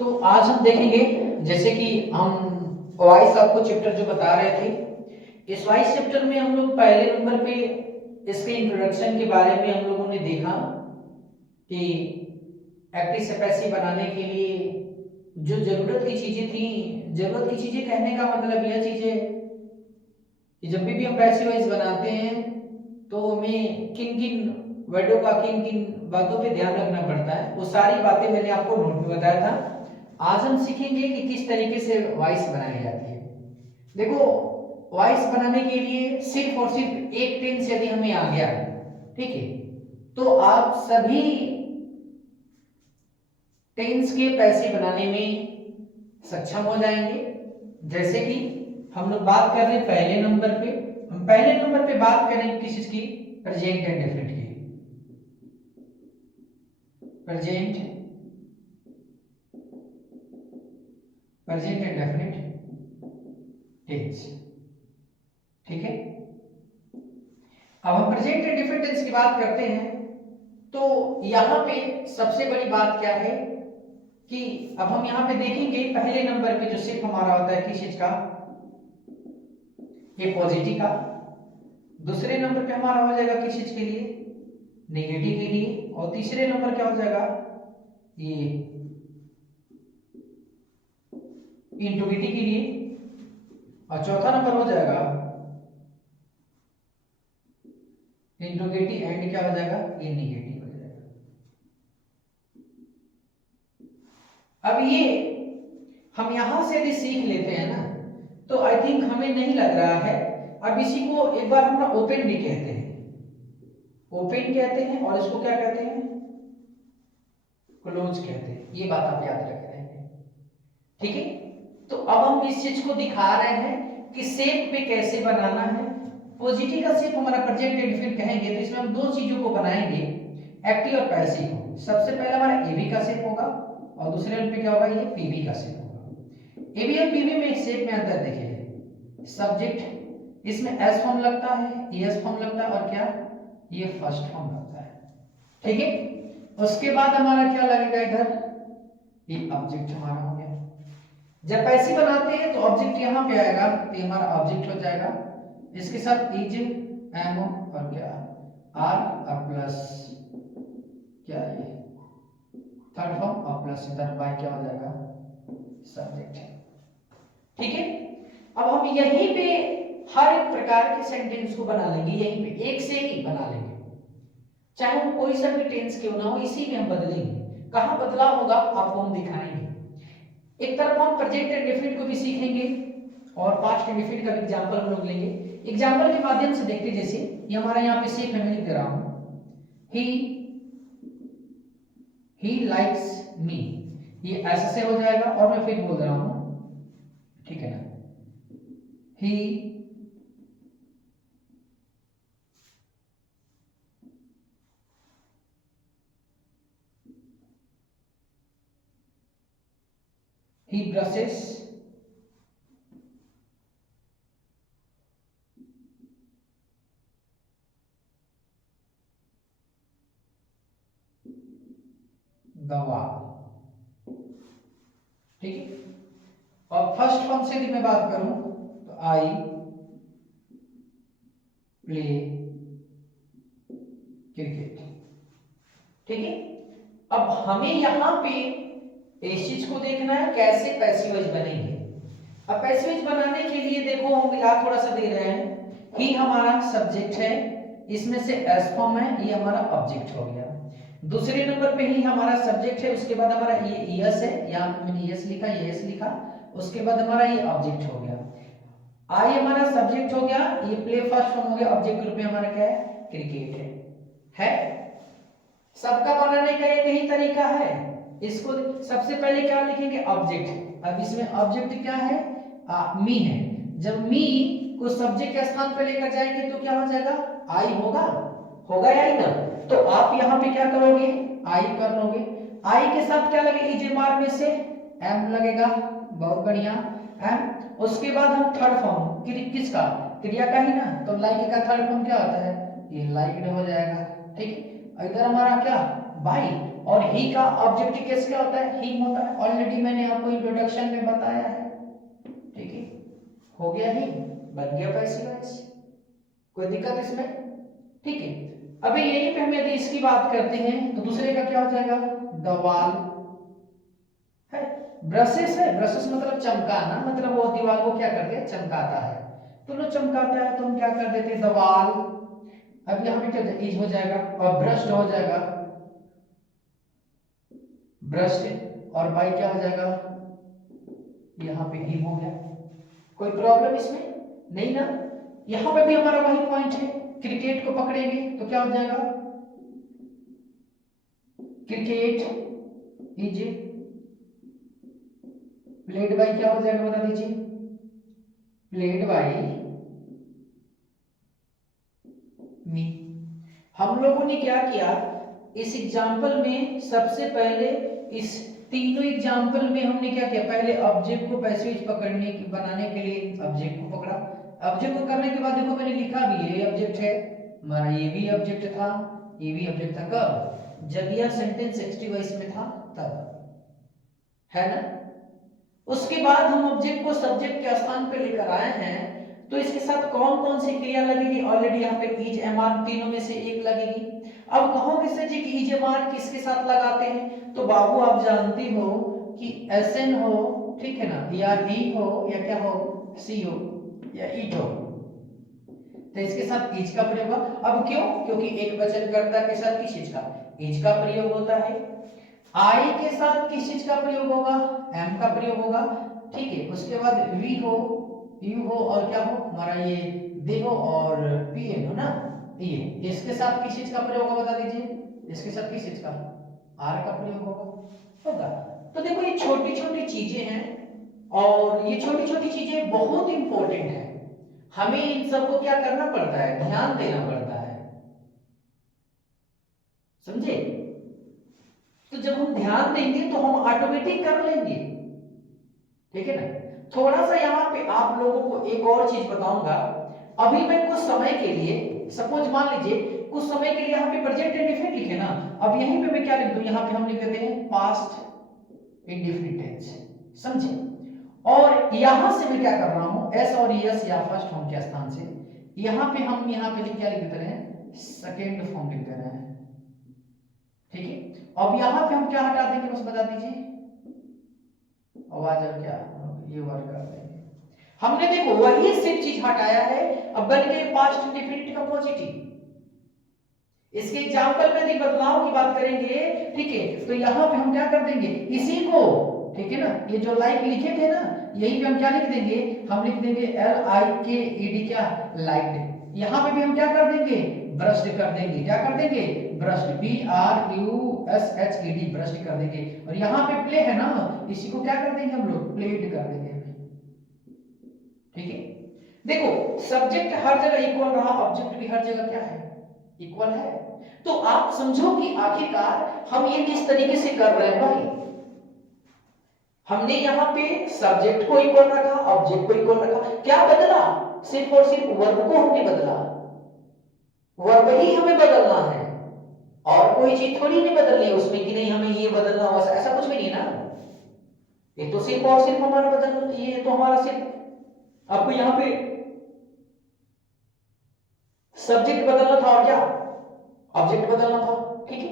तो आज हम देखेंगे, जैसे कि हम वाइस आपको चैप्टर जो बता रहे थे, इस वाइस चैप्टर में हम लोग पहले नंबर पे इसके इंट्रोडक्शन के बारे में हम लोगों ने देखा कि एक्टिव से पैसिव बनाने के लिए जो जरूरत की चीजें थी। जरूरत की चीजें कहने का मतलब यह चीज है कि जब भी हम पैसिव वॉइस बनाते हैं तो हमें किन किन वर्डों का, किन किन बातों पे ध्यान रखना पड़ता है। वो सारी बातें मैंने आपको नोट में बताया था। आज हम सीखेंगे कि किस तरीके से वॉइस बनाई जाती है। देखो, वॉइस बनाने के लिए सिर्फ और सिर्फ एक टेंस यदि हमें आ गया, ठीक है, तो आप सभी टेंस के पैसे बनाने में सक्षम हो जाएंगे। जैसे कि हम लोग बात कर रहे हैं पहले नंबर पे, हम पहले नंबर पे बात करेंगे किस चीज की, प्रेजेंट एंड डेफिनेट की। प्रेजेंट एंड डेफिनेट टेंस, ठीक है। अब हम प्रेजेंट एंड डेफिनेट टेंस की बात करते हैं तो यहां पे सबसे बड़ी बात क्या है कि अब हम यहां पे देखेंगे पहले नंबर पे जो सिर्फ हमारा होता है किस चीज का, ये पॉजिटिव का। दूसरे नंबर पे हमारा हो जाएगा किस चीज के लिए, नेगेटिव के लिए। और तीसरे नंबर क्या हो जाएगा, ये इंट्रोगेटिव के लिए। और चौथा नंबर हो जाएगा इंट्रोगेटिव एंड क्या हो जाएगा, ये नेगेटिव हो जाएगा। अब ये हम यहां से यदि सीख लेते हैं ना, तो आई थिंक हमें नहीं लग रहा है। अब इसी को एक बार हम ओपन भी कहते हैं, ओपन कहते हैं, और इसको क्या कहते हैं, क्लोज कहते हैं। ये बात आप याद रख रहे हैं, ठीक है। तो अब हम इस चीज को दिखा रहे हैं कि शेप पे कैसे बनाना है। पॉजिटिव का शेप हमारा प्रेजेंट एंड डेफिनिट कहेंगे तो इसमें हम दो चीजों को बनाएंगे, एक्टिव और पैसिव को। सबसे पहला हमारा एबी का शेप होगा और दूसरे नंबर पे क्या होगा, ये पीबी का शेप होगा। एबी और पीबी में शेप में अंतर देखिए, सब्जेक्ट इसमें एस फॉर्म लगता है, एस फॉर्म लगता है, और क्या, ये फर्स्ट फॉर्म लगता है, ठीक है। उसके बाद हमारा क्या लगेगा, इधर ये ऑब्जेक्ट हमारा हो गया। जब पैसिव बनाते हैं तो ऑब्जेक्ट यहां पे आएगा, तो ये हमारा ऑब्जेक्ट हो जाएगा। इसके साथ इज, एम और क्या, आर और प्लस क्या, ये थर्ड फॉर्म और प्लस इधर बाय क्या हो जाएगा, सब्जेक्ट, ठीक है। अब हम यहीं पे हर एक प्रकार के सेंटेंस को बना लेंगे, यहीं पे एक से ही बना लेंगे, चाहे वो कोई सा भी टेंस क्यों ना हो, इसी में हम बदलेंगे। कहां बदलाव होगा आपको हम दिखाएंगे। एक तरफ हम प्रेजेंट एंड डेफिनिट को भी सीखेंगे और पास्ट एंड डेफिनिट का भी एग्जांपल हम लोग लेंगे। एग्जांपल के माध्यम से देखते, जैसे ये हमारा यहाँ पे शेप है, मैं लिख दे रहा हूं, ही लाइक्स मी, ये ऐसे से हो जाएगा। और मैं फिर बोल रहा हूं, ठीक है ना, he brushes the wall, ठीक है। और फर्स्ट फॉर्म से यदि मैं बात करूं तो आई प्ले क्रिकेट, ठीक है। अब हमें यहां पे इस चीज को देखना है कैसे पैसिव वॉइस बनेंगे। अब पैसिव वॉइस बनाने के लिए देखो हम मिला थोड़ा सा दे रहे हैं, ही हमारा सब्जेक्ट है, इसमें से एस फॉर्म है, ये हमारा ऑब्जेक्ट हो गया। दूसरे नंबर पे ही हमारा सब्जेक्ट है, उसके बाद हमारा ये यस है, यहां पे मैंने यस लिखा, ये यस लिखा, उसके बाद हमारा ये ऑब्जेक्ट हो गया। आई हमारा सब्जेक्ट हो गया, ये प्ले फर्स्ट फॉर्म हो गया, ऑब्जेक्ट ग्रुप में हमारा क्या है, क्रिकेट है। सबका बनाने का एक ही तरीका है। इसको सबसे पहले क्या लिखेंगे, ऑब्जेक्ट। अब इसमें ऑब्जेक्ट क्या है, मी है। जब मी को सब्जेक्ट के स्थान पर लेकर जाएंगे तो क्या हो जाएगा, आई होगा, होगा आई ना। तो आप यहाँ पे क्या करोगे, आई कर लोगे। आई के साथ क्या लगेगा, इज मार्क में से एम लगेगा, बहुत बढ़िया, एम। उसके बाद हम थर्ड फॉर्म किसका, क्रिया का ही ना, तो लाइक का थर्ड फॉर्म क्या होता है, ये लाइक्ड हो जाएगा, ठीक। इधर हमारा क्या, बाई, और ही का ऑब्जेक्टिव केस क्या होता है, हिम होता है। ऑलरेडी मैंने आपको इंट्रोडक्शन में बताया है, ठीक है। हो गया ही, बन गया पैसिव वॉइस, कोई दिक्कत इसमें, ठीक है। अभी यहीं पे हम यदि इसकी बात करते हैं तो दूसरे का क्या हो जाएगा, दवाल है। ब्रशेस है, ब्रशेस मतलब चमकाना, मतलब वो दीवार को क्या करते हैं, चमकाता है। तो लो चमकाता है तो हम क्या कर देते हैं, दवाल। अब यहाँ पे क्या इज हो जाएगा और ब्रश्ड हो जाएगा, ब्रश्ड, और बाई क्या हो जाएगा, यहाँ पे ही हो गया। कोई प्रॉब्लम इसमें नहीं ना। यहाँ पे भी हमारा वही पॉइंट है, क्रिकेट को पकड़ेंगे तो क्या हो जाएगा, क्रिकेट इज प्लेड बाई, क्या हो जाएगा बता दीजिए, प्लेड बाई मी। हम लोगों ने क्या किया इस एग्जाम्पल में, सबसे पहले इस तीनों एग्जाम्पल में हमने क्या किया, पहले ऑब्जेक्ट को पैसिव पकड़ने की बनाने के लिए ऑब्जेक्ट को पकड़ा। ऑब्जेक्ट को करने के बाद देखो मैंने लिखा भी है, ये ऑब्जेक्ट है हमारा, ये भी ऑब्जेक्ट था, ये भी ऑब्जेक्ट था। कब, जब यह सेंटेंस 60 वॉइस में था तब, है ना। उसके बाद हम ऑब्जेक्ट को सब्जेक्ट के स्थान पे लेकर आए हैं, तो इसके साथ कौन कौन सी क्रिया लगेगी, ऑलरेडी यहाँ पे इज एमआर तीनों में से एक लगेगी। अब कहोगे सर जी कि इज एमआर किसके साथ लगाते हैं, तो बाबू आप जानते हो कि एसएन हो, ठीक है ना, या ई हो, या क्या हो, सी हो, या ईट हो, तो इसके साथ इज का प्रयोग होगा। अब क्यों, क्योंकि एक वचनकर्ता के साथ किस चीज का, इज का प्रयोग होता है। आई के साथ किस चीज का प्रयोग होगा, एम का प्रयोग होगा, ठीक है। उसके बाद वी हो, यू हो, और क्या हो हमारा ये दे हो, और पीएन हो ना, ये इसके साथ किस चीज का प्रयोग होगा बता दीजिए, इसके साथ किस चीज का, आर का प्रयोग होगा। तो देखो ये छोटी छोटी चीजें हैं, और ये छोटी छोटी चीजें बहुत इंपॉर्टेंट है, हमें इन सबको क्या करना पड़ता है, ध्यान देना पड़ता है, समझे। तो जब हम ध्यान देंगे तो हम ऑटोमेटिक कर लेंगे, ठीक है ना। थोड़ा सा यहाँ पे आप लोगों को एक और चीज बताऊंगा। अभी मैं कुछ समय के लिए, सपोज मान लीजिए कुछ समय के लिए यहाँ पे प्रेजेंट इंडेफिनिट लिखे ना, अब यहीं पे मैं क्या लिख दूं, यहाँ पे हम लिख देते हैं पास्ट इंडेफिनिट टेंस, समझे। और यहां से मैं क्या कर रहा हूं, एस और एस या फर्स्ट फॉर्म के स्थान से यहाँ पे हम यहाँ पे क्या लिख देते हैं, सेकेंड फॉर्म लिख दे रहे हैं, ठीक है। अब यहाँ पे हम क्या हटा देंगे बस बता दीजिए, आवाज अब क्या, ये वर्क कर देंगे। हमने देखो वही सिर्फ चीज हटाया है, अब बन गए पास्ट इंडेफिनिट का पॉजिटिव। इसके एग्जांपल में भी बदलाव की बात करेंगे, ठीक है। तो यहाँ पे हम क्या कर देंगे, इसी को, ठीक है ना, ये जो लाइक लिखे थे ना, यही पे हम क्या लिख देंगे, हम लिख देंगे LIKED, क्या, लाइक्ड। यहाँ पे भी हम क्या कर देंगे, ब्रश्ड कर देंगे, क्या कर देंगे, ब्रश्ड, BRUSHED, ब्रश्ड कर देंगे। और यहाँ पे प्ले है ना, इसी को क्या कर देंगे हम लोग, प्लेड कर देंगे, ठीक है। देखो सब्जेक्ट हर जगह इक्वल रहा, ऑब्जेक्ट भी हर जगह क्या है, इक्वल है। तो आप समझो कि आखिरकार हम ये किस तरीके से कर रहे हैं भाई, हमने यहाँ पे सब्जेक्ट को इक्वल रखा, ऑब्जेक्ट को इक्वल रखा, क्या बदला, सिर्फ और सिर्फ वर्ब को हमने बदला, वर्ब ही हमें बदलना है, और कोई चीज थोड़ी नहीं बदलनी है उसमें कि नहीं हमें ये बदलना हो, ऐसा कुछ भी नहीं ना। ये तो सिर्फ और सिर्फ हमारा बदल, ये तो हमारा सिर्फ आपको यहाँ पे सब्जेक्ट बदलना था और क्या, ऑब्जेक्ट बदलना था, ठीक है।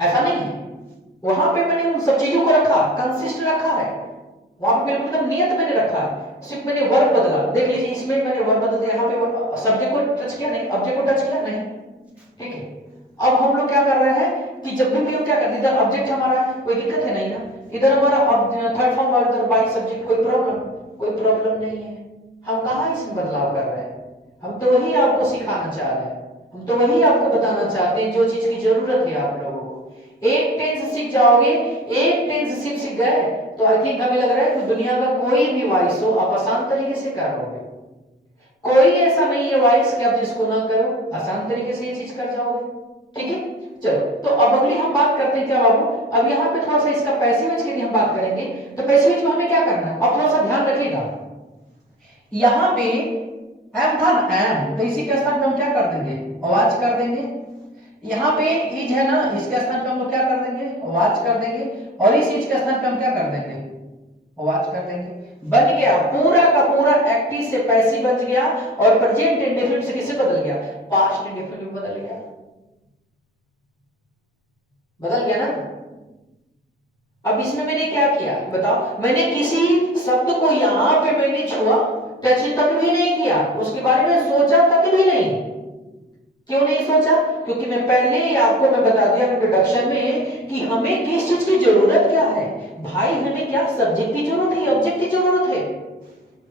ऐसा नहीं है, वहां पे मैंने उन सब चीजों को रखा, कंसिस्ट रखा है, वहां पे बिल्कुल एकदम नियत मैंने रखा है, सिर्फ मैंने वर्ब बदला। देख लीजिए इसमें मैंने वर्ब बदल दिया, यहाँ पे सब्जेक्ट को टच किया नहीं, ऑब्जेक्ट को टच किया नहीं, ठीक है। अब हम लोग क्या कर रहे हैं कि जब भी हम क्या करते हैं, इधर ऑब्जेक्ट हमारा है, कोई दिक्कत है नहीं ना, इधर हमारा थर्ड फॉर्म और इधर बाई सब्जेक्ट, कोई प्रॉब्लम नहीं है। हम कहाँ इसमें बदलाव कर रहे हैं, हम तो वही आपको सिखाना चाह रहे हैं, हम तो वही आपको बताना चाहते हैं जो चीज की जरूरत है आप लोगों को। एक टेंस सीख जाओगे, एक टेंस सीख गए तो आई थिंक हमें लग रहा है कि दुनिया का कोई भी वॉइस हो आप आसान तरीके से करोगे। कोई ऐसा नहीं है वॉइस कि आप जिसको ना करो, आसान तरीके से ये चीज कर जाओगे, ठीक है। चलो तो अब अगली हम बात करते हैं क्या बाबू, अब यहाँ पे थोड़ा सा इसका पैसिवेज की भी हम बात करेंगे। तो पैसिवेज में हमें क्या करना है, और थोड़ा सा ध्यान रखिएगा, यहाँ पे एम था ना, एम, तो इसी के स्थान पे हम क्या कर देंगे, आवाज कर देंगे। यहाँ पे इज है ना, इसके स्थान पे हम लोग क्या कर देंगे, वाच कर देंगे, और इस इज के स्थान पे हम क्या कर देंगे, वाच कर देंगे। बन गया पूरा का पूरा एक्टिव से पैसिव बच गया, और प्रेजेंट इंडेफिनिट से किसे बदल गया, पास्ट इंडेफिनिट में बदल गया, बदल गया ना। अब इसमें मैंने क्या किया बताओ, मैंने किसी शब्द को यहां पे मैंने छुआ, टच तक भी नहीं किया, उसके बारे में सोचा तक भी नहीं। क्यों नहीं सोचा, क्योंकि मैं पहले ही आपको मैं बता दिया इंट्रोडक्शन में कि हमें किस चीज की जरूरत क्या है। भाई हमें क्या सब्जेक्ट की जरूरत है, ऑब्जेक्ट की जरूरत है,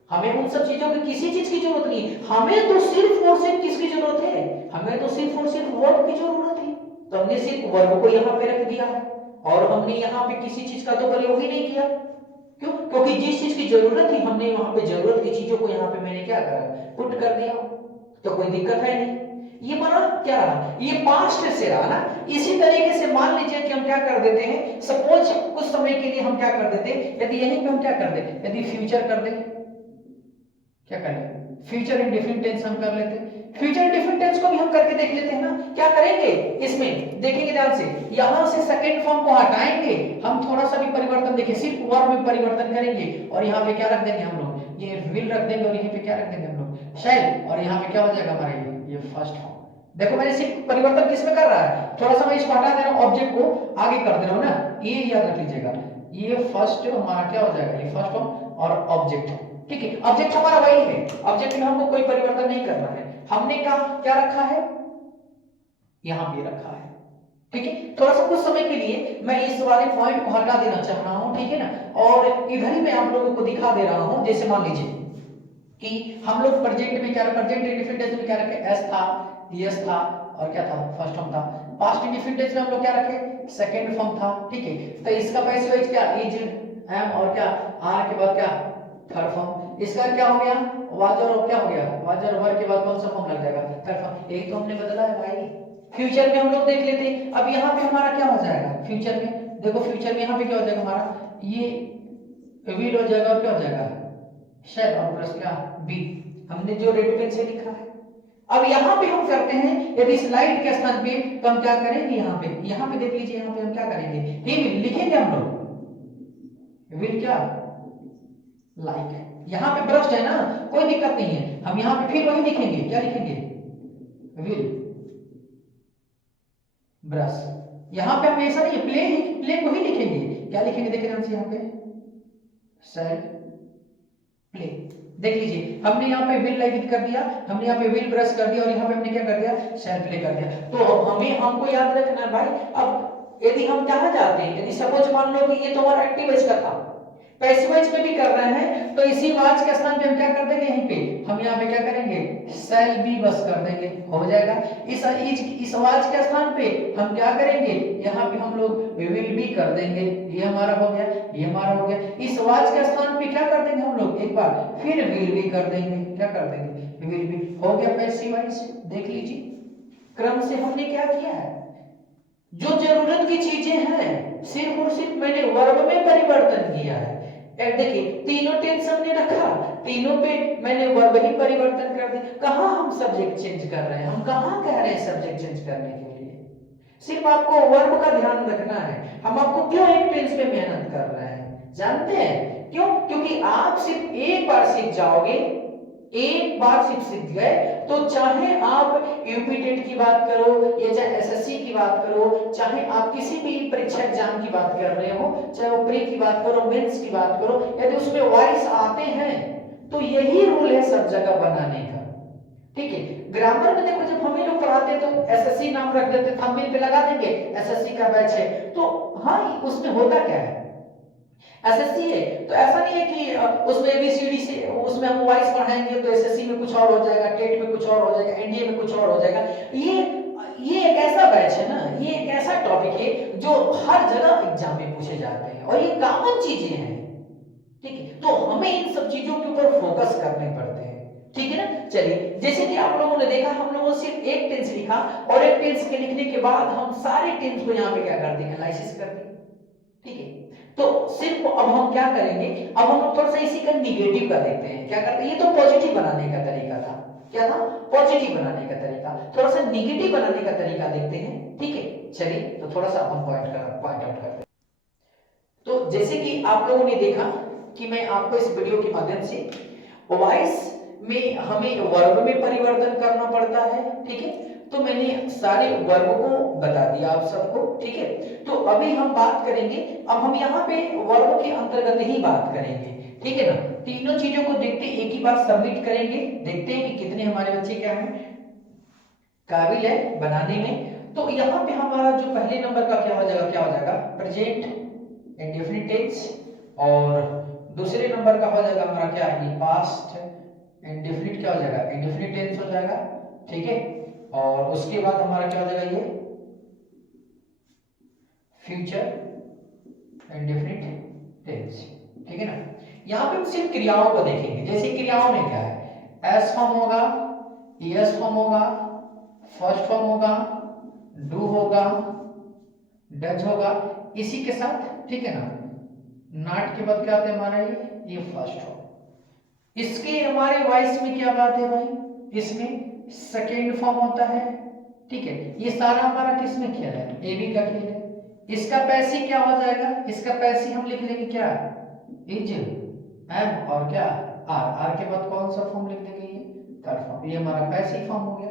हमें उन सब चीजों की किसी चीज की जरूरत नहीं। हमें तो सिर्फ और सिर्फ किसकी जरूरत है, हमें तो सिर्फ और सिर्फ वर्ब की जरूरत है। तो हमने सिर्फ वर्ब को यहाँ पे रख दिया है, और हमने यहाँ पे किसी चीज का तो प्रयोग ही नहीं किया। क्यों, क्योंकि जिस चीज की जरूरत थी हमने वहां पे जरूरत की चीजों को यहाँ पे मैंने क्या करा, पुट कर दिया, तो कोई दिक्कत है नहीं। ये बना क्या रहा, ये पास्ट से रहा ना। इसी तरीके से मान लीजिए कि हम क्या कर देते हैं, सपोज कुछ समय के लिए हम क्या कर देते हैं, यदि यहीं पे हम क्या कर दे, यदि फ्यूचर कर दे, क्या करें, फ्यूचर इंडेफिनिट टेंस हम कर लेते हैं। फ्यूचर इंडेफिनिट टेंस को भी हम करके देख लेते हैं ना। क्या करेंगे इसमें, देखेंगे ध्यान से, यहां से सेकंड फॉर्म को हटाएंगे, हम थोड़ा सा भी परिवर्तन देखिए, सिर्फ वर्ब में परिवर्तन करेंगे, और यहाँ पे क्या रख देंगे हम लोग, ये विल रख देंगे, और यहीं पे क्या रख देंगे हम लोग, शैल, और यहाँ पे क्या हो जाएगा हमारा ये फर्स्ट फॉर्म। देखो मैंने सिर्फ परिवर्तन किसमें कर रहा है, थोड़ा सा मैं इसको हटा दे रहा हूं, ऑब्जेक्ट को आगे कर दे रहा हूं ना, ये याद रख लीजिएगा, ये फर्स्ट हमारा क्या हो जाएगा, ये फर्स्ट फॉर्म और ऑब्जेक्ट, ठीक है। ऑब्जेक्ट हमारा वही है, ऑब्जेक्ट में हमको कोई परिवर्तन नहीं करना है। हमने क्या रखा है, यहां पे रखा है, ठीक है। थोड़ा सा कुछ समय के लिए मैं इस वाले पॉइंट को हटा देना चाह रहा हूं, ठीक है ना, और इधर ही मैं आप लोगों को दिखा दे रहा हूं। जैसे मान लीजिए कि हम लोग प्रेजेंट में क्या, प्रेजेंट इंडेफिनिट में क्या रखे, एस था, यस था, और क्या था, फर्स्ट फॉर्म था। पास्ट इंडेफिनिट में हम लोग क्या रखे, सेकंड फॉर्म था, ठीक है। तो इसका पैसिव वॉइस क्या, इज, एम, और क्या, आर के बाद क्या, थर्ड फॉर्म। इसका क्या हो गया, वाज, और क्या हो गया, वाज और वर के बाद कौन सा फॉर्म लग जाएगा, थर्ड फॉर्म। एक तो हमने बदला है भाई। फ्यूचर में हम लोग देख लेते हैं, अब यहाँ पे हमारा क्या हो जाएगा, फ्यूचर में देखो, फ्यूचर में यहाँ पे क्या हो जाएगा हमारा, ये विल हो जाएगा, और क्या हो जाएगा, शैल, और प्लस क्या, बी, हमने जो रेड पेन से लिखा है। अब यहाँ पे हम करते हैं, यदि स्लाइड के स्थान पे, तो हम क्या करेंगे, यहाँ पे देख लीजिए, यहाँ पे हम क्या करेंगे, ही विल लिखेंगे हम लोग, विल क्या, लाइक, यहाँ पे ब्रश है ना, कोई दिक्कत नहीं है, हम यहाँ पे फिर वही लिखेंगे, क्या लिखेंगे, विल ब्रश। यहाँ पे हम ऐसा नहीं, प्ले को ही लिखेंगे, क्या लिखेंगे, देखिए ध्यान से, यहाँ पे शैल प्ले, देख लीजिए, हमने यहाँ पे विल लाइक कर दिया, हमने यहाँ पे विल ब्रश कर दिया, और यहाँ पे हमने क्या कर दिया, शैल प्ले कर दिया। तो हमको याद रखना है भाई। अब यदि हम कहाँ जाते हैं, यदि सपोज मान लो कि ये तो हमारा एक्टिव वॉइस का था, पैसिव वॉइस में भी करना है, तो इसी वाच के स्थान पे हम क्या कर देंगे, यहीं पे हम यहाँ पे क्या करेंगे, शैल बी बस कर देंगे, हो जाएगा। इस वाच के स्थान पे हम क्या करेंगे, यहाँ पे हम लोग विल बी कर देंगे, ये हमारा हो गया, ये हमारा हो गया। इस वाच के स्थान पे क्या कर देंगे हम लोग, एक बार फिर विल बी कर देंगे, क्या कर देंगे, विल बी, हो गया पैसिव वॉइस। देख लीजिए क्रम से हमने क्या किया है, जो जरूरत की चीजें हैं सिर्फ और सिर्फ मैंने वर्ब में परिवर्तन किया है। देखिए तीनों टेंस हमने रखा, तीनों पे मैंने वर्ब ही परिवर्तन कर दिया। कहां हम सब्जेक्ट चेंज कर रहे हैं, हम कहां कह रहे हैं सब्जेक्ट चेंज करने के लिए, सिर्फ आपको वर्ब का ध्यान रखना है। हम आपको क्यों एक टेंस पे मेहनत कर रहे हैं जानते हैं क्यों, क्योंकि आप सिर्फ एक बार सीख जाओगे, एक बार सीख गए, तो चाहे आप यूपीटेट की बात करो, या चाहे एसएससी की बात करो, चाहे आप किसी भी परीक्षा एग्जाम की बात कर रहे हो, चाहे वो प्री की बात करो, मेंस की बात करो, यदि उसमें वॉइस आते हैं तो यही रूल है सब जगह बनाने का, ठीक है। ग्रामर में देखो जब हमें लोग पढ़ाते तो एसएससी नाम रख देते, थंबनेल पे लगा देंगे एसएससी का बैच है, तो हाँ उसमें होता क्या है, एसएससी है तो ऐसा नहीं है कि उसमें एबीसीडी से उसमें हम वॉइस पढ़ाएंगे तो एसएससी में कुछ और हो जाएगा, टेट में कुछ और हो जाएगा, एनडीए में कुछ और हो जाएगा। ये एक ऐसा बैच है ना, ये एक ऐसा टॉपिक है जो हर जगह एग्जाम में पूछे जाते हैं, और ये कॉमन चीजें हैं, ठीक है। तो हमें इन सब चीजों के ऊपर फोकस करने पड़ते हैं, ठीक है ना। चलिए जैसे कि आप लोगों ने देखा, हम लोगों ने सिर्फ एक टेंस लिखा, और एक टेंस के लिखने के बाद हम सारे टेंस को यहाँ पे क्या कर देंगे, एनालिसिस कर देंगे, ठीक है। तो सिर्फ अब हम क्या करेंगे, अब हम लोग थोड़ा सा इसी का निगेटिव का देखते हैं, क्या करते हैं, ये तो पॉजिटिव बनाने का तरीका था, क्या था, पॉजिटिव बनाने का तरीका, थोड़ा सा निगेटिव बनाने का तरीका देखते हैं। ठीक है, चलिए तो थोड़ा सा अपन पॉइंट आउट करते हैं। तो जैसे कि आप लोगों ने देखा कि मैं आपको इस वीडियो के माध्यम से वॉइस में हमें वर्ब में परिवर्तन करना पड़ता है, ठीक है, तो मैंने सारे वर्ब को बता दिया आप सबको, ठीक है। तो अभी हम बात करेंगे, अब हम यहाँ पे वर्ब के अंतर्गत ही बात करेंगे, ठीक है ना। तीनों चीजों को देखते एक ही बार सबमिट करेंगे, देखते हैं कि कितने हमारे बच्चे क्या है काबिल है बनाने में। तो यहाँ पे हमारा जो पहले नंबर का क्या हो जाएगा प्रेजेंट इंडेफिनिट टेंस, और दूसरे नंबर का हो जाएगा हमारा क्या है पास्ट इंडेफिनिट क्या हो जाएगा इंडेफिनिट टेंस हो जाएगा, ठीक है। और उसके बाद हमारा क्या हो जाएगा ये फ्यूचर इंडेफिनिट टेंस, ठीक है ना। यहाँ पे हम सिर्फ क्रियाओं को देखेंगे, जैसे क्रियाओं में क्या है एस फॉर्म होगा, एस फॉर्म होगा, फर्स्ट फॉर्म होगा, डू होगा, डज होगा, इसी के साथ, ठीक है ना। नॉट के बाद क्या आता है हमारा ये फर्स्ट फॉर्म। इसके हमारे वॉइस में क्या बात है भाई, इसमें सेकेंड फॉर्म होता है, ठीक है। ये सारा हमारा किस में खेल है एबी का खेल है। इसका पैसिव क्या हो जाएगा, इसका पैसिव हम लिख लेंगे क्या इज एम और क्या आर के बाद कौन सा फॉर्म लिख देंगे ये थर्ड फॉर्म, ये हमारा पैसिव फॉर्म हो गया,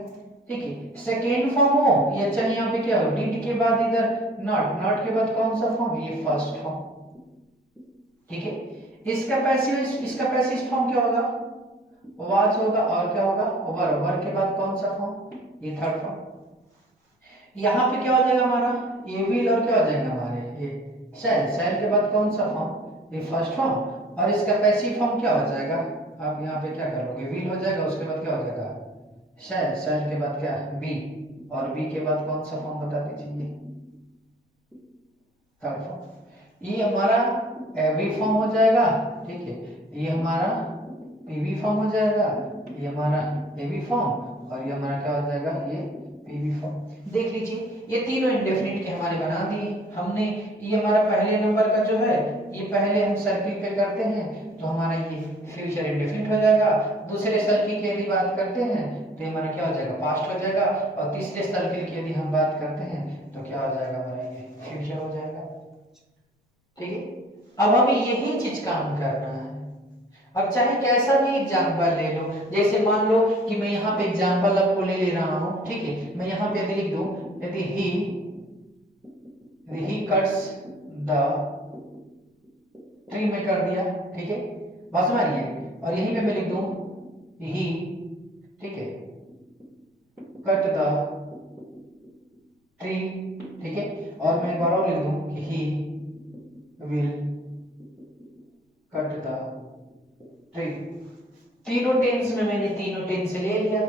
ठीक है। सेकेंड फॉर्म हो या चाहे यहाँ पे क्या हो डिड के बाद इधर नॉट के बाद कौन सा फॉर्म ये फर्स्ट फॉर्म, ठीक है। इसका पैसिव फॉर्म क्या होगा वाज होगा और क्या होगा वर के बाद कौन सा फॉर्म ये थर्ड फॉर्म। यहाँ पे क्या हो जाएगा हमारा ये विल और क्या हो जाएगा हमारे ये शैल के बाद कौन सा फॉर्म ये फर्स्ट फॉर्म, और इसका पैसिव फॉर्म क्या हो जाएगा आप यहाँ पे क्या करोगे विल हो जाएगा, उसके बाद क्या हो जाएगा शैल के बाद क्या बी, और बी के बाद कौन सा फॉर्म बता दीजिए थर्ड फॉर्म। ये हमारा एवी फॉर्म हो जाएगा, ठीक है। ये हमारा पीवी फॉर्म हो जाएगा, ये हमारा एवी फॉर्म, और ये हमारा क्या हो जाएगा ये पीवी फॉर्म। देख लीजिए ये तीनों इंडेफिनिट के हमारे बना दिए हमने। ये हमारा पहले नंबर का जो है ये पहले हम सर्किल पे करते हैं तो हमारा ये फ्यूचर इंडेफिनिट हो जाएगा, दूसरे सर्किल की यदि बात करते हैं तो हमारा क्या हो जाएगा पास्ट हो जाएगा, और तीसरे सर्किल की यदि हम बात करते हैं तो क्या हो जाएगा हमारा ये फ्यूचर हो जाएगा, ठीक है। अब हमें यही चीज काम करना है। अब चाहे कैसा भी एग्जाम्पल ले लो, जैसे मान लो कि मैं यहाँ पे एग्जाम्पल आपको ले रहा हूँ, ठीक है। मैं यहाँ पे यदि लिख दूं यदि ही कट्स द ट्री में कर दिया, ठीक है बात समझिए, और यहीं पे मैं लिख दूं ही, ठीक है कट द ट्री, ठीक है। और मैं एक बार और लिख दूं कि he will cut the tree. तीनों टेंस में मैंने तीनों टेंस ले लिया।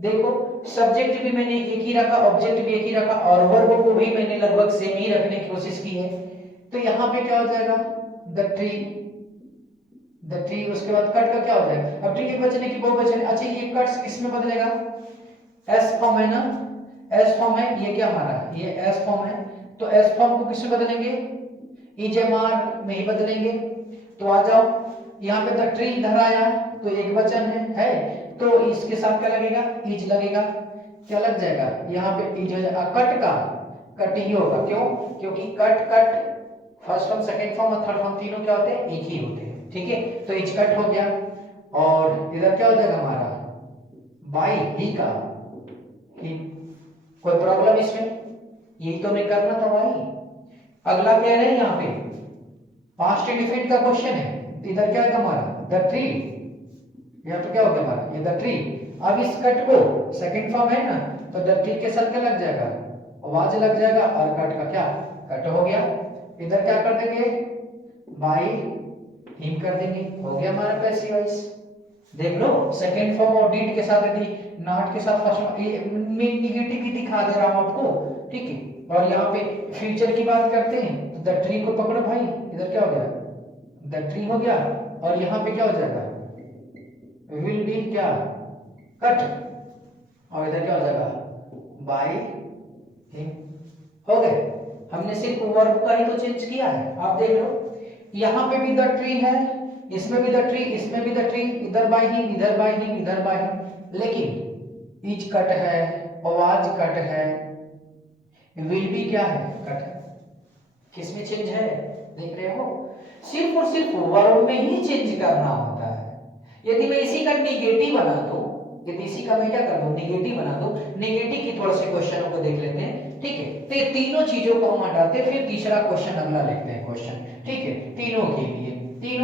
देखो सब्जेक्ट भी मैंने एक ही रखा, ऑब्जेक्ट भी एक ही रखा, और वर्ब को भी मैंने लगभग सेम ही रखने की कोशिश की है। तो यहाँ पे क्या हो जाएगा द ट्री, उसके बाद कट का क्या हो जाएगा, अब ट्री के बचने की बहुवचन, अच्छा ये कट्स किस में बदलेगा एस फॉर्म है ना, एस फॉर्म है, ये क्या हमारा ये एस फॉर्म है, तो एस फॉर्म को किस में बदलेंगे इजमार में ही बदलेंगे। तो आ जाओ यहाँ पे द ट्री इधर आया तो एक वचन है तो इसके साथ क्या लगेगा इज लगेगा, क्या लग जाएगा यहाँ पे इज हो जाएगा, कट का कट ही होगा, क्यों क्योंकि cut first form second form और थर्ड फॉर्म तीनों क्या होते हैं एक ही होते हैं, ठीक है। तो इज कट हो गया, और इधर क्या हो जाएगा हमारा बाई ही का ही। कोई प्रॉब्लम इसमें, यही तो हमें करना था भाई। अगला कह रहे हैं यहाँ पे पास्ट इंडेफिनिट का क्वेश्चन है, इधर क्या है हमारा द ट्री, या तो क्या हो गया हमारा ये द ट्री। अब इस कट को सेकंड फॉर्म है ना तो द ट्री के साथ क्या लग जाएगा आवाज लग जाएगा, और कट का क्या कट हो गया। इधर क्या कर देंगे बाय हिम कर देंगे, हो गया हमारा पैसिव वॉइस। देख लो सेकंड फॉर्म और डिड के साथ यदि नॉट के साथ फर्स्ट नेगेटिव ही दिखा दे रहा हूं आपको, ठीक है। और यहाँ पे फ्यूचर की बात करते हैं तो द ट्री को पकड़ो भाई, इधर क्या हो गया द ट्री हो गया, और यहाँ पे क्या हो जाएगा विल बी क्या कट, और इधर क्या हो जाएगा बाय हिम, हो गए। हमने सिर्फ वर्ब का ही तो चेंज किया है, आप देख लो यहाँ पे भी द ट्री है, इसमें भी द ट्री, इसमें भी द ट्री, इधर बाय हिम इधर बाय हिम इधर बाय हिम, लेकिन इज कट है आवाज कट है, विल बी क्या है, कट है। किसमें चेंज है, देख रहे हो, सिर्फ और सिर्फ वर्ब में ही चेंज करना होता है। यदि मैं इसी का निगेटिव बना दूं, यदि इसी का मैं क्या कर दूं, निगेटिव बना दूं, निगेटिव की थोड़े से क्वेश्चनों को देख लेते हैं, ठीक है। तो ये तीनों चीजों को हम हटाते हैं, फिर तीसरा क्वेश्चन अगला लिखते हैं क्वेश्चन, ठीक है। तीनों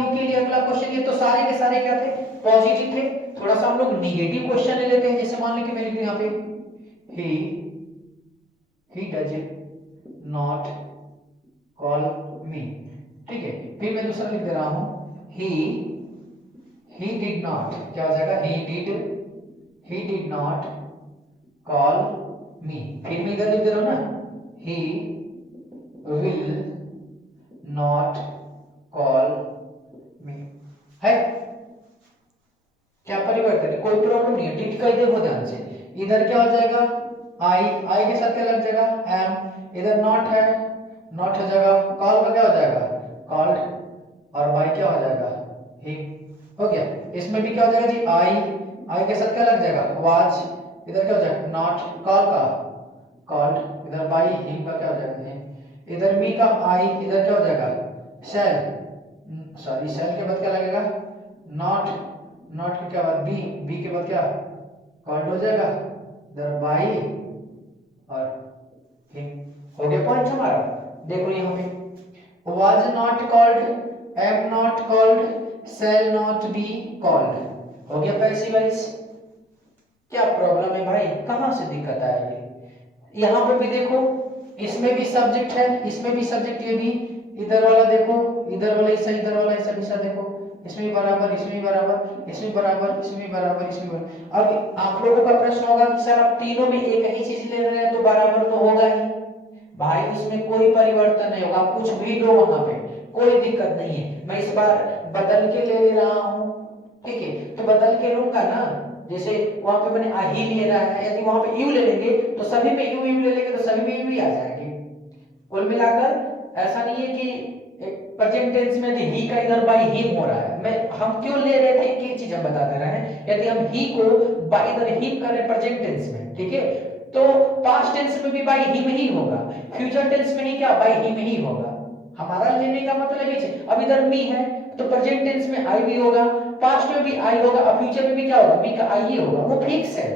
के लिए अगला क्वेश्चन, ये तो सारे के सारे क्या थे, पॉजिटिव थे। थोड़ा सा हम लोग निगेटिव क्वेश्चन ले लेते हैं, जैसे मान लो कि मैं लिख दूं यहाँ पे he does not call me, ठीक है। फिर मैं दूसरा लिख दे रहा हूं he did not, क्या हो जाएगा, he did not call me। फिर मैं इधर लिख दे रहा हूं ना, he will not call me, है क्या परिवर्तन है, कोई प्रॉब्लम नहीं है। डिड का इधर हो ध्यान से, इधर क्या हो जाएगा, आई के साथ क्या लग जाएगा, एम, इधर नॉट है, नॉट हो जाएगा, कॉल का क्या हो जाएगा, कॉल्ड, और बाई क्या हो जाएगा, हिम, हो गया। इसमें भी क्या हो जाएगा जी, आई के साथ क्या लग जाएगा, वाज, इधर क्या हो जाएगा, नॉट, कॉल का कॉल्ड, इधर बाई, हिम का क्या हो जाएगा, हिम, इधर मी का आई, इधर क्या हो जाएगा, सेल, सॉरी सेल के बाद क्या लगेगा, नॉट, नॉट के क्या बाद बी के बाद क्या, कॉल्ड हो जाएगा, इधर बाई और हिम, हो गया पॉइंट हमारा। देखो यहाँ पे was not called, am not called, shall not be called, हो गया पैसिव वॉइस। क्या प्रॉब्लम है भाई, कहां से दिक्कत आएगी, यहाँ पे भी देखो, इसमें भी सब्जेक्ट है, इसमें भी सब्जेक्ट, ये भी, इधर वाला देखो, इधर वाला हिस्सा, इधर वाला हिस्सा देखो, इसमें भी बराबर, इसमें भी बराबर, इसमें बराबर, इसमें भी बराबर, इसमें बराबर। अब आप लोगों का प्रश्न होगा कि सर आप तीनों में एक ही चीज ले रहे हैं तो बराबर तो होगा ही। भाई इसमें कोई परिवर्तन नहीं होगा, कुछ भी लो वहां पे, कोई दिक्कत नहीं है। मैं इस बार बदल के ले रहा हूं, ठीक है, तो बदल के लूंगा ना, जैसे वहां पे मैंने ही ले रहा है, यदि वहां पे यू ले लेंगे तो सभी पे यू ले लेंगे तो सभी में यू ही आ जाएंगे। कुल मिलाकर ऐसा नहीं है कि प्रेजेंट टेंस में ही का इधर बाय हिम हो रहा है, मैं हम क्यों ले रहे थे एक चीज हम बता दे रहे हैं। यदि हम ही को बाय इधर हिम कर रहे प्रेजेंट टेंस में, ठीक है, तो पास्ट टेंस में भी बाय हिम ही होगा, फ्यूचर टेंस में ही क्या बाय हिम ही होगा। हमारा लेने का मतलब है, अब इधर मी है तो प्रेजेंट टेंस में आई भी होगा, पास्ट में भी आई होगा, और फ्यूचर में भी क्या होगा, मी का आई ही होगा, वो फिक्स है।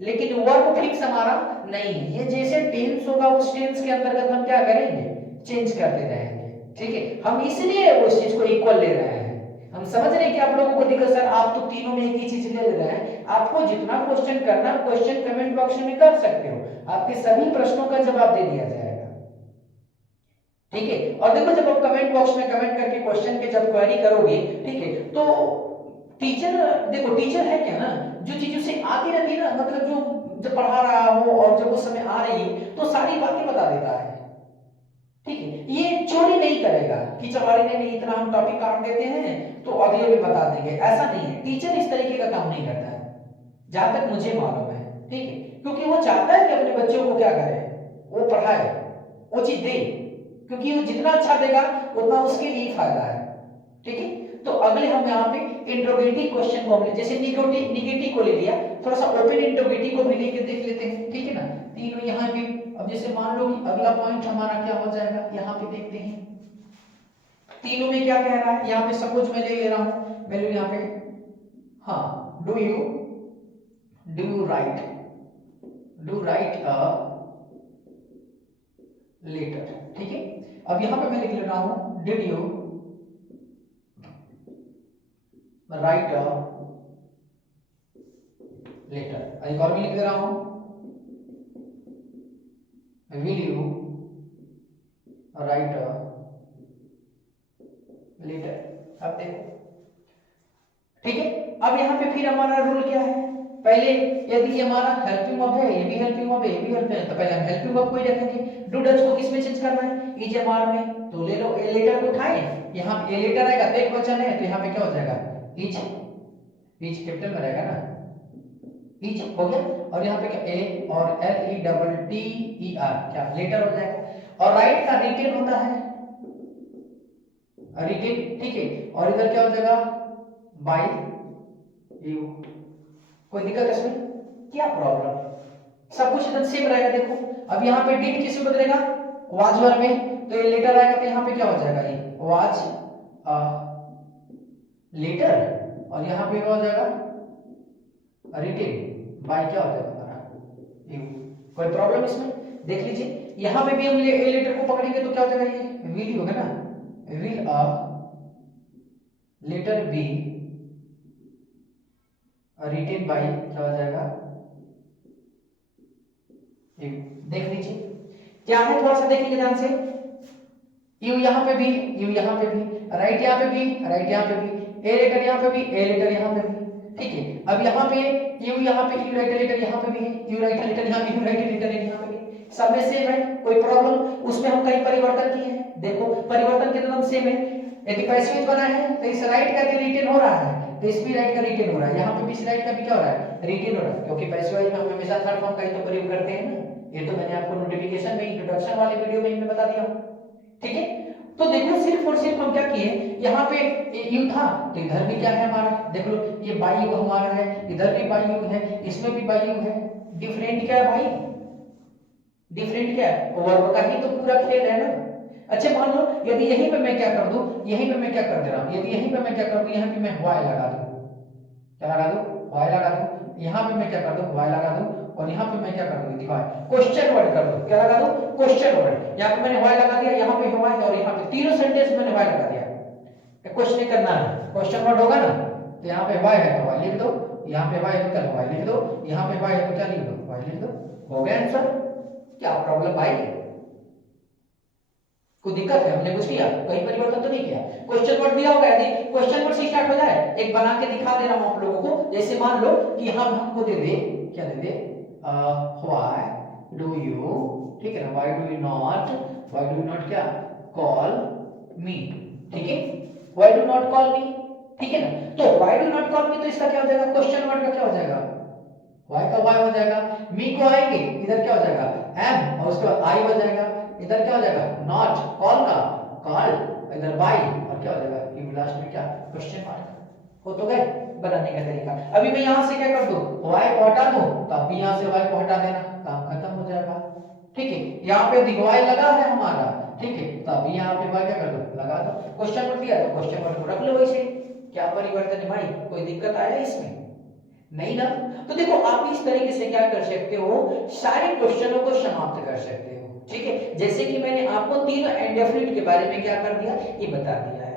लेकिन वर्ब फिक्स हमारा नहीं है, ये जैसे टेंस होगा उस टेंस के अंतर्गत हम क्या करेंगे, चेंज करते रहेंगे, ठीक है। हम इसलिए उस चीज को इक्वल ले रहे हैं। हम समझ रहे हैं कि आप लोगों को दिक्कत, सर आप तो तीनों में एक ही चीज ले रहे हैं। आपको जितना क्वेश्चन करना, क्वेश्चन कमेंट बॉक्स में कर सकते हो, आपके सभी प्रश्नों का जवाब दे दिया जाएगा, ठीक है। और देखो जब आप कमेंट बॉक्स में कमेंट करके क्वेश्चन के जब क्वेरी करोगे, ठीक है, तो टीचर, देखो टीचर है क्या ना, जो चीज उसे आती रहती है ना, मतलब जो जब पढ़ा रहा हो और जब उस समय आ रही है तो सारी बातें बता देता है, ठीक है। ये चोरी नहीं करेगा कि चमारी ने इतना हम टॉपिक काट देते हैं तो अगले में बता देंगे, ऐसा नहीं है। टीचर इस तरीके का काम नहीं करता है, जहां तक मुझे मालूम है, ठीक है, क्योंकि वो चाहता है कि अपने बच्चों को क्या करे, वो पढ़ाए, वो चीज दे, क्योंकि वो जितना अच्छा देगा उतना उसके लिए फायदा है, ठीक है। तो अगले हम यहाँ पे इंट्रोगेटिव क्वेश्चन को हमने जैसे निगेटिव को ले लिया, थोड़ा सा ओपन इंट्रोगेटिव को भी लेके देख लेते हैं, ठीक है ना। तीनों यहाँ पे, अब जैसे मान लो कि अगला पॉइंट हमारा क्या हो जाएगा, यहाँ पे देखते हैं तीनों में क्या कह रहा है। यहाँ पे सपोज मैं ले रहा हूं, मैं यहाँ पे, हाँ, do you write a letter, ठीक है। अब यहाँ पे मैं लिख ले रहा हूं did you write a letter, एक और भी लिख दे रहा हूं, will you write a letter. अब देखो, ठीक है। अब यहाँ पे फिर हमारा रूल क्या है, पहले यदि ये हमारा हेल्पिंग वर्ब है, ये भी हेल्पिंग वर्ब है, ये भी हेल्पिंग है, तो पहले हम हेल्पिंग वर्ब को ही रखेंगे। डू डज को किस में चेंज करना है, इज एम आर में, तो ले लो ए लेटर को उठाए, यहाँ ए लेटर आएगा तो एक वचन है, तो यहाँ पे क्या हो जाएगा, इज कैपिटल में रहेगा ना, इज हो गया। और यहाँ पे क्या ए और L E double T E R, क्या लेटर हो जाएगा। और राइट का रिटेन होता है, रिटेन, ठीक है। और इधर क्या हो जाएगा, बाय यू। कोई दिक्कत इसमें, क्या प्रॉब्लम, सब कुछ एकदम सेम रहेगा। देखो अब यहाँ पे डिड किस में बदलेगा, वाज वर्ब में, तो ये लेटर आएगा तो यहाँ पे क्या हो जाएगा, ये वाज लेटर, और यहाँ पे क्या हो जाएगा, रिटेन बाय क्या हो जाएगा हमारा यू। कोई प्रॉब्लम इसमें, देख लीजिए यहाँ पे भी हम ए लेटर को पकड़ेंगे तो क्या हो जाएगा, ये विल ही होगा ना, will a letter be written by क्या हो जाएगा यू। देख लीजिए क्या है, थोड़ा सा देखेंगे ध्यान से, यू यहाँ पे भी, यू यहाँ पे भी, राइट यहाँ पे भी, राइट यहाँ पे भी, ए लेटर यहाँ पे भी, ए लेटर यहाँ पे भी, ठीक है। अब यहाँ पे यू यहाँ पे, यू राइट लेटर यहाँ पे भी है, यू राइट लेटर यहाँ पे, यू राइट लेटर यहाँ पे भी, सब में सेम है, कोई प्रॉब्लम, उसमें हम कई परिवर्तन किए हैं, देखो परिवर्तन के तो सेम है, यदि पैसिव बना है तो इस राइट का भी रिटेन हो रहा है, तो इस भी राइट का रिटेन हो रहा है, यहाँ पे भी इस राइट का भी क्या हो रहा है, रिटेन हो रहा है, क्योंकि पैसिव में हम हमेशा थर्ड फॉर्म का ही तो प्रयोग करते हैं ना, ये तो मैंने आपको नोटिफिकेशन में इंट्रोडक्शन वाले वीडियो में ही बता दिया, ठीक है। तो देखो सिर्फ और सिर्फ हम क्या किए, यहाँ पे यू था तो इधर भी क्या है हमारा, देख लो ये बाई युग हमारा है, इधर भी बाई युग है, इसमें भी बाई युग है, डिफरेंट क्या है भाई, डिफरेंट क्या है, वर्ब का ही तो पूरा खेल है ना। अच्छा मान लो यदि यहीं पे मैं क्या कर दूं, यहीं पे मैं क्या कर दे रहा हूं, यदि यहीं पे मैं क्या कर दूं, यहाँ पे मैं वाई लगा दूं, क्या लगा दूं, वाई लगा दूं, यहाँ पे मैं क्या कर दूं, वाई लगा दूं, और यहाँ पे मैं क्या कर दूं, दिखाओ क्वेश्चन वर्ड कर दूं, क्या लगा दूं, क्वेश्चन वर्ड, यहाँ पे मैंने वाई लगा दिया, यहाँ पे वाई, और यहाँ पे तीनों सेंटेंस मैंने वाई लगा दिया, क्वेश्चन करना है, क्वेश्चन वर्ड होगा ना, तो यहाँ पे वाई है तो वाई लिख दो, यहाँ पे वाई है तो क्या वाई लिख दो, यहाँ पे वाई है तो क्या लिख दो, वाई लिख दो, हो गया आंसर। क्या प्रॉब्लम भाई, कोई दिक्कत है, हमने कुछ किया, कहीं परिवर्तन तो नहीं किया, क्वेश्चन वर्ड दिया होगा, यदि क्वेश्चन वर्ड से स्टार्ट हो जाए, एक बना के दिखा दे रहा हूं आप लोगों को, जैसे मान लो कि हम हमको दे दे, क्या दे दे, व्हाई डू यू, ठीक है ना, व्हाई डू यू नॉट क्या कॉल मी, ठीक है, व्हाई डू नॉट कॉल मी, ठीक है ना, तो व्हाई डू नॉट कॉल मी, तो इसका क्या हो जाएगा, क्वेश्चन वर्ड का क्या हो जाएगा, वाई का वाई हो जाएगा, मी को आएंगे, इधर क्या हो जाएगा एम, और उसके बाद आई हो जाएगा, इधर क्या हो जाएगा नॉट, कॉल का कॉल, इधर बाय, और क्या हो जाएगा यू लास्ट में क्या क्वेश्चन मार्क, हो तो गए बनाने का तरीका। अभी मैं यहां से क्या कर दूं, वाई को हटा दूं, तो अभी यहां से वाई को हटा देना, काम खत्म हो जाएगा, ठीक है। यहां पे दिखवाई लगा है हमारा, ठीक है, तो अभी यहां पे वाई क्या कर दो, लगा दो, क्वेश्चन वर्ड दिया तो क्वेश्चन वर्ड को रख लो वैसे, क्या परिवर्तन है भाई, कोई दिक्कत आया इसमें, नहीं ना। तो देखो आप इस तरीके से क्या कर सकते हो, सारे क्वेश्चनों को समाप्त कर सकते हो, ठीक है। जैसे कि मैंने आपको तीनों इंडेफिनिट के बारे में क्या कर दिया, ये बता दिया है,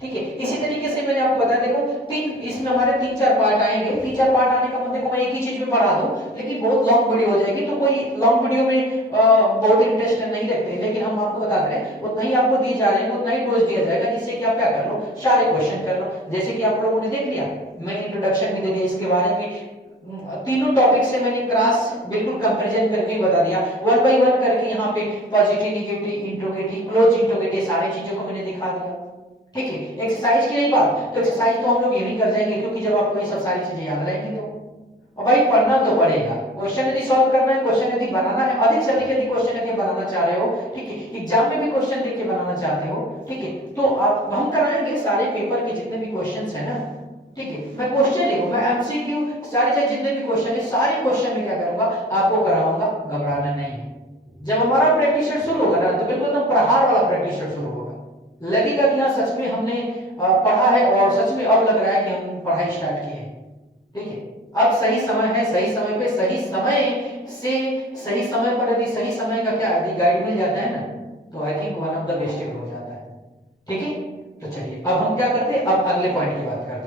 ठीक है। इसी तरीके से मैंने आपको बताया, देखो तीन, इसमें हमारे 3-4 पार्ट आएंगे, 3-4 पार्ट आने का मतलब मैं एक ही चीज में पढ़ा दूं, लेकिन बहुत लॉन्ग वीडियो हो जाएगी, तो कोई लॉन्ग वीडियो में बहुत इंटरेस्ट नहीं रखते, लेकिन हम आपको बता रहे हैं उतना ही आपको दिए जा रहे हैं, उतना ही डोज दिया जाएगा, जिससे कि आप क्या कर लो, सारे क्वेश्चन कर लो। जैसे कि आप लोगों ने देख लिया, मैंने इंट्रोडक्शन भी दे दिया इसके बारे में, तीनों टॉपिक से मैंने क्रॉस बिल्कुल कंपैरिजन करके बता दिया, वन बाय वन करके, यहाँ पे positive, negative, interrogative, close interrogative, सारी चीजों को मैंने दिखा दिया, ठीक है। एक्सरसाइज की रही बात, तो एक्सरसाइज तो हम लोग ये नहीं कर जाएंगे, क्योंकि जब आपको ये सब सारी चीजें याद रहेंगी तो, और भाई पढ़ना तो पड़ेगा, क्वेश्चन यदि सॉल्व करना है, क्वेश्चन यदि बनाना है, अधिक से अधिक यदि क्वेश्चन यदि बनाना चाह रहे हो, ठीक है, एग्जाम में भी क्वेश्चन देख के बनाना चाहते हो, ठीक है, तो आप हम कराएंगे सारे पेपर के जितने भी क्वेश्चंस है ना, ठीक है, मैं क्वेश्चन देखो, मैं एमसीक्यू सारे जितने भी क्वेश्चन है, सारे क्वेश्चन में क्या करूंगा, आपको कराऊंगा, घबराना नहीं। जब हमारा प्रैक्टिस शुरू होगा ना, तो बिल्कुल एकदम प्रहार वाला प्रैक्टिस शुरू होगा, लगेगा कि हाँ सच में हमने पढ़ा है, और सच में अब लग रहा है कि हम पढ़ाई स्टार्ट किए हैं, ठीक है। अब सही समय है, सही समय पे, सही समय से, सही समय पर यदि सही समय का क्या यदि गाइड मिल जाता है ना, तो I think one of the best हो जाता है, ठीक है। तो चलिए अब हम क्या करते हैं, अब अगले पॉइंट की बात करते हैं।